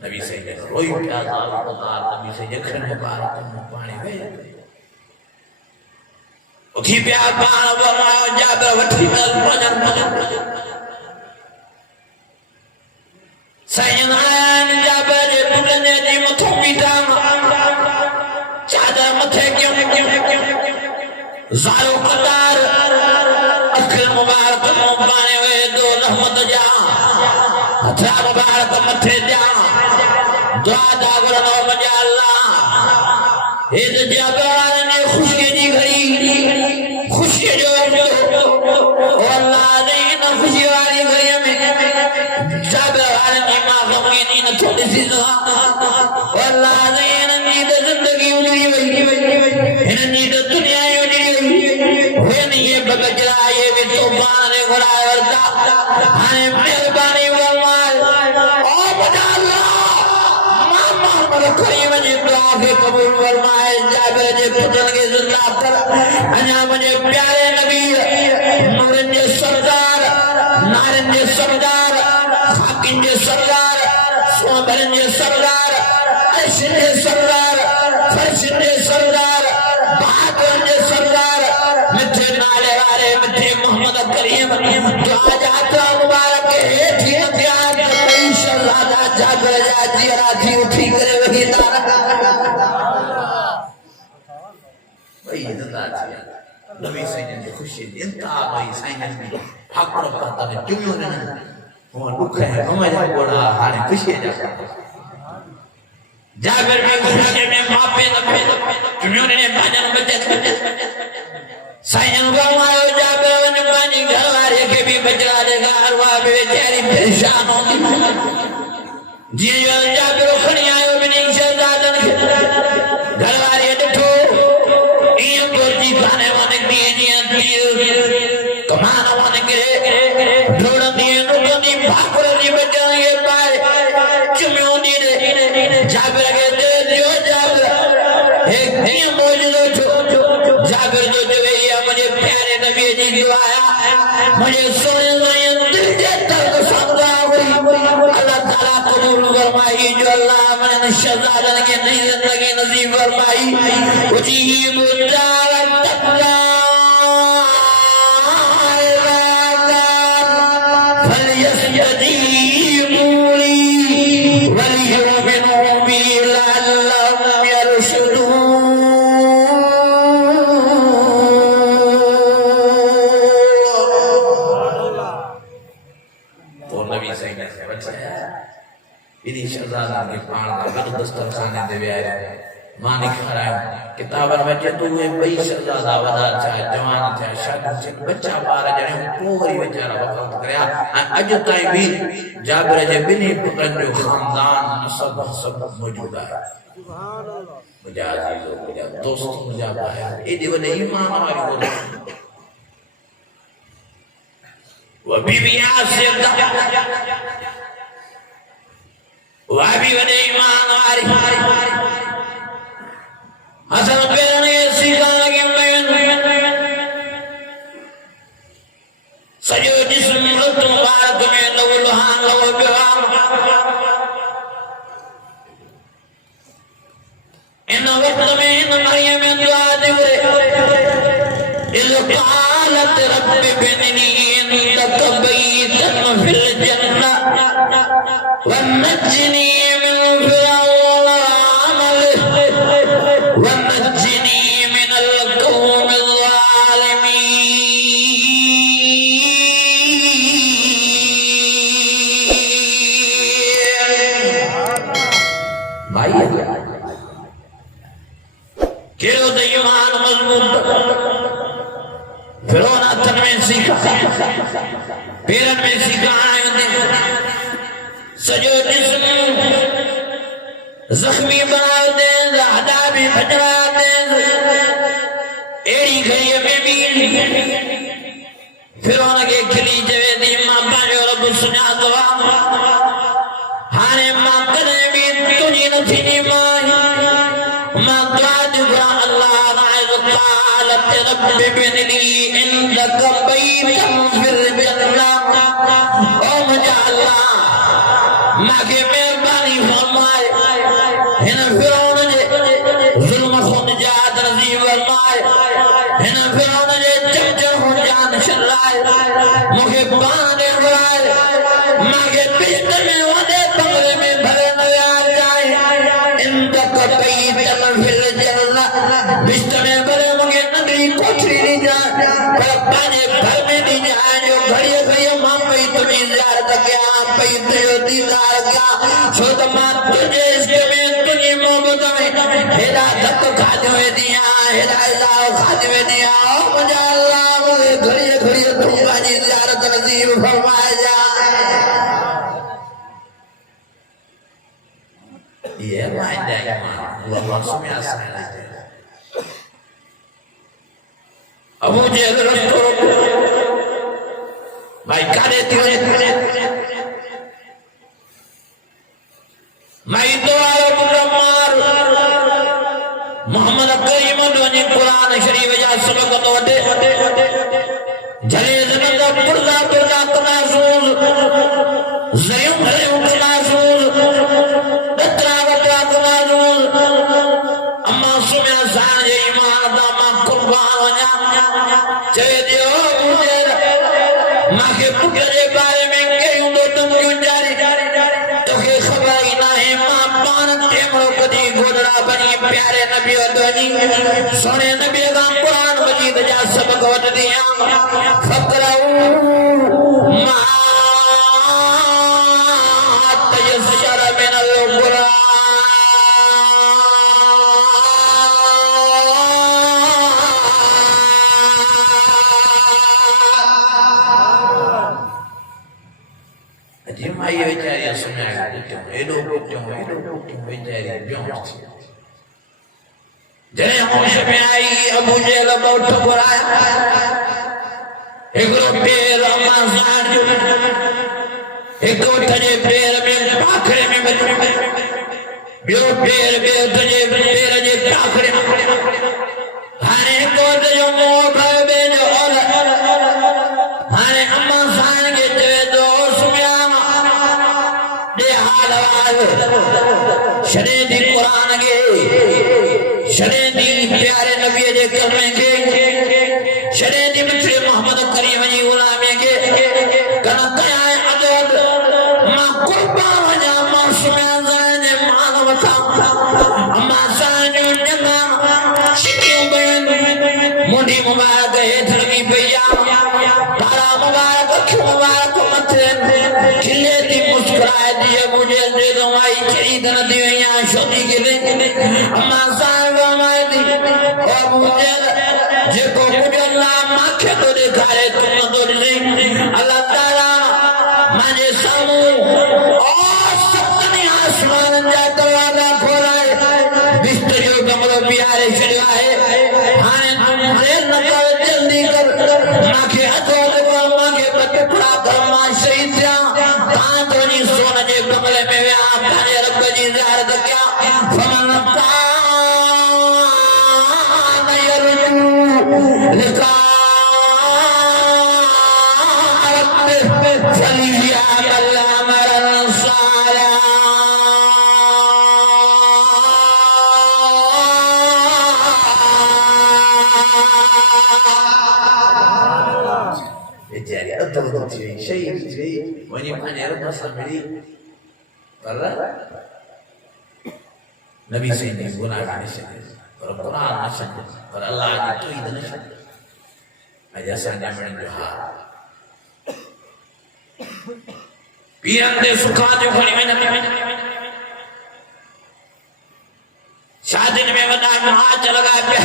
नबी से रोई प्यार अवतार नबी से यखन मुबारक पानी वे उठी प्यार पान वरमायो जाबे वठी दल भजन सयनान जाबे जे पुटने जी मथो पीटा चादर मथे क्यों जारो कतार अखल मुबारक पानी वे दो रहमत जा हथा मुबारक मथे जा दुआ दावर नो मजा अल्लाह हे जबान ने खुशी दी घड़ी खुशी जो अल्लाह ने न खुशी वाली घड़ी में जबान ने मां गमी नी न थोड़ी सी अल्लाह ने नींद जिंदगी उड़ी इन नींद दुनिया उड़ी वे नहीं ये बगजरा ये भी तूफान ने घुराया वरता हाने मेहरबानी वल्लाह ओ मजा अल्लाह करीम जी दुआ के कबूल फरमाए जाबिर जे पुतन के जिंदा कर अना मुझे प्यारे नबी नूरन जे सरदार नारन जे सरदार खाकिन जे सरदार सोबरन जे सरदार अर्शन जे सरदार फर्शन जे सरदार बहादुर जे सरदार मिठे नाले वाले मिठे मोहम्मद करीम दुआ जाता मुबारक के हेठी हथियार कई शहजादा जाबिर जा जिया थी उठी करे वही नबी साईं जी खुशी इंता भाई साईं जी ठाकुर पता ने चुमियो ने वो दुख है हमें बोला हाने खुशी जा जाबिर में खुशी में मापे चुमियो ने भजन बचत साईं गवायो जाबिर वन पानी घर वाले के भी बचला देगा अरवा बेचारी परेशान होती जी जाबिर खणी आयो बिनी शहजादन घर वाले देखो ये गोजी खाने वाले दिए कमान वाले के ढोड़ दिए नुकनी भाकुर जी बचाएंगे पाए चुमियों दी जाबिर के दे दियो जाबिर एक दिए मौजूद जाबिर जो जवेया मुझे प्यारे नबी जी दुआया मुझे सोने में दिल के दर्द समझा हुई अल्लाह ताला कबूल फरमाई जो अल्लाह मैंने शहजादन के नई जिंदगी नसीब फरमाई उसी मुदारक तकला दस्तरखाने दे आए मानिक खराय किताबन में तू बई शहजादा वदा था जवान था शादी से बच्चा बार जने पूरी बेचारा वफात करया अज ताई भी जाबिर जे बिनी पुत्रन जो खानदान नसब सब मौजूद है सुभान अल्लाह मुझे अजीजो मुझे दोस्त मुझे भाई ए दिवने ईमान वाली बोल वो बीबी आसिफ वाबी वने ईमान वाली हसन पेरने सीखा लगे सजो जिस्म तुम बात में लो लहान लो बेवाम इन वक्त में इन मरियम दुआ दे इल क़ालत रब्बि बिनी इनक बैतन फिल जन्नह वनज्जनी मिन फिरऔन वअमलिहि वनज्जनी मिनल क़ौमिज़ ज़ालिमीन भाई केरो दे ईमान मजबूत फिरौन हथन में सीखा पेरन में सीखा सजो जिस्म जख्मी बना दे हदा भी बजरा दे एड़ी घड़ी में भी फिरौन के खिली जवे दी मां पाजो रब सुना दवा हाने मां कने भी तुनी न थी मां मां दुआ दुआ अल्लाह नाइज़ क़ालत रब्बि बिनी इनक बैतन फिल जन्नह ओ मुझे अल्लाह मागे में मेहरबानी फरमाए हिन फिरौन जे जुल्म खो निजात नसीब फरमाए हिन फिरौन जे चमचम हो जान छलाए मूंखे पाण घुराए मांखे बिस्त में वॾे बंगले में भरे न वियारे इंदक कई तल फिल जलना बिस्त में भरे मूंखे नंढड़ी कोठरी दी जाए पर पंहिंजे घर में दी जाए जो घड़ी घड़ी मां पई तुंहिंजी ज़ियारत कयां पई तुंहिंजो दीदार कयां छो त मां तुंहिंजे इश्क में तुंहिंजी मोहबत में हेॾा धक खाधो वेंदी आहियां हेॾा इज़ाव खाधो वेंदी आहियां मुंहिंजा अल्लाह मूंखे घड़ी घड़ी तूं पंहिंजी ज़ियारत नसीब फरमाए जा ये वाइंदा है अल्लाह सुमिया साला अबू जेल रस्तो भाई काले तिरे मैं तो आरब मार मोहम्मद करीम ने कुरान शरीफ जा सबक तो दे जले जन्नत पुरजा पुरजा तनासूल ज़यूं ज़यूं तनासूल दत्रा दत्रा तनासूल अम्मा सुमिया सान जे ईमान दा मां कुर्बान वञा चए दियो मुझे मांखे पुट जे बारे में कयूं तो तुम क्यों जारी तोखे खबर ही ना है मां पान टेमड़ो कदी गोदड़ा बनी प्यारे नबी वदनी सोने नबी का कुरान मजीद जा सबक वठदी फकराऊ मा तयस्सर मिनल Quran Jemaah bencari sungai itu, hidup bencari biang. Jadi Musa bin Abu Jahal baut Quran, ekor per Ramazan, ekor tadi per pakhre में बियो per tadi per जे pakhre हरे को जो मोह भय बेन और हरे अम्मा सान के दो सुमिया शरीदी कुरान के शरीदी प्यारे नबी जे कलमे के शरीदी मित्र मोहम्मद करीम जी गुलामी के कना कया अदद मां कुर्बान वजा मां सुमिया ने मानव था अम्मा सान जमा शिकियो बयन मुंडी मुबारक हेठ लगी पया तारा मुबारक क्यों मुबारक मथे खिले दी मुस्कुराए दिए मुझे दे दो आई चरी दन दिया शादी के लिए अम्मा साहब हमारे दी और मुझे जेको मुझे नाम माखे तो दिखाए तुम तो दे अल्लाह ताला माने सामू और सपने आसमान जा दरवाजा खोलाए बिस्तर जो गमलो प्यारे चढ़ाए हाने तुम्हारे नजर जल्दी कर माखे हथों को माखे पकड़ा कर मां शहीद जा कान तो नहीं सोना जे कमरे में वे आप खाने रब जी ज़ियारत क्या फमन कान यरजू लिका फलिया अल्लाह मरन साला बेचारे अदल शहीद थी वनी पाने रब सबरी पर नबी से ने गुनाह नहीं पर कुरान नहीं पर अल्लाह की तौहीद नहीं अजा संजा में जो पीरन दे सुखा जो खणी में शादी में वदा हाथ लगा पे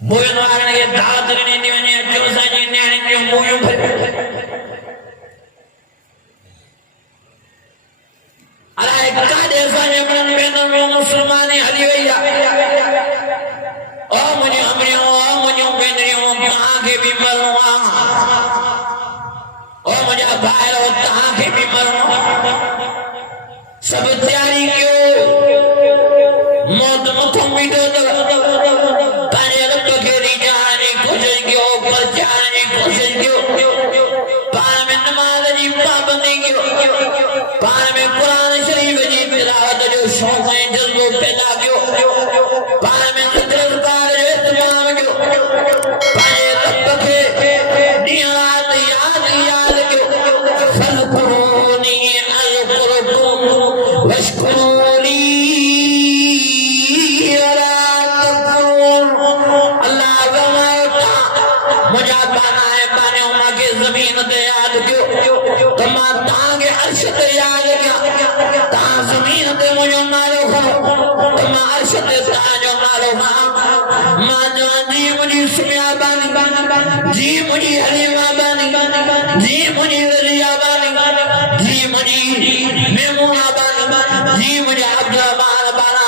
मोयन वाले के दावत देने दिवने जो साजी ने जो मोयो अरे कादे साने बन में मुसलमान हली भैया ओ मुझे बेंदरियों आंखें भी मरवा ओ मुझे बाहर आंखें भी मरवा सब तैयारी क्यों मौत मुखों मिटो ताने रब के रिजाने कोशिश क्यों पर जाने कोशिश क्यों पार में नमाज जी पाबंदी कयो पाण में कुरान शरीफ जी तिलावत जो शौक़ ऐं जज़्बो पैदा कयो पाण में ज़िक्र जो इत्माम कयो पंहिंजे रब खे ॾींहुं राति याद कयो फ़ज़्कुरूनी अज़्कुरुकुम वश्कुरूनी वला तकफुरून अल्लाह फरमाए मुंहिंजा बाना ऐं बानियूं मूंखे ज़मीन ते यादि कयो त मां तव्हांखे अर्श ते यादि कयां तव्हां ज़मीन ते मुंहिंजो नालो खणो त मां अर्श ते तव्हांजो नालो खणां मां चवां जी मुंहिंजी सुम्या बानी जी मुंहिंजी हलीमा बानी जी मुंहिंजी रज़िया बानी जी मुंहिंजी मेमूना बानी जी मुंहिंजा अब्दुर्रहमान बाना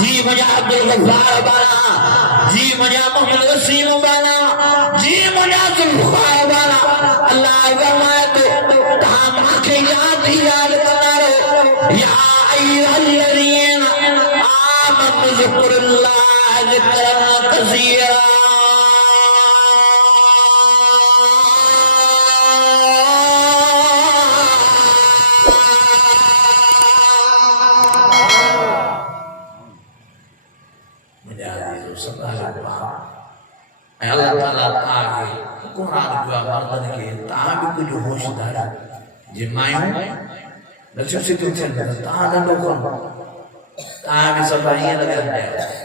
जी मुंहिंजा अब्दुल गफ्फार बाना जी मुंहिंजा मोहम्मद वसीम बाना जी मुंहिंजा ज़ुल्फ़िकार बाना अल्लाह फरमाए तो तव्हां मूंखे यादि कंदा रहो या अय्युहल्लज़ीना आमनू ज़कुरुल्लाह ज़िक्रन कसीरा अल्लाह ताला ताके कुरान जो मर्दन के ता भी कुछ होशदार जे मायूं लक्ष्य से तुझे ता डंडो को ता भी सब ये लगे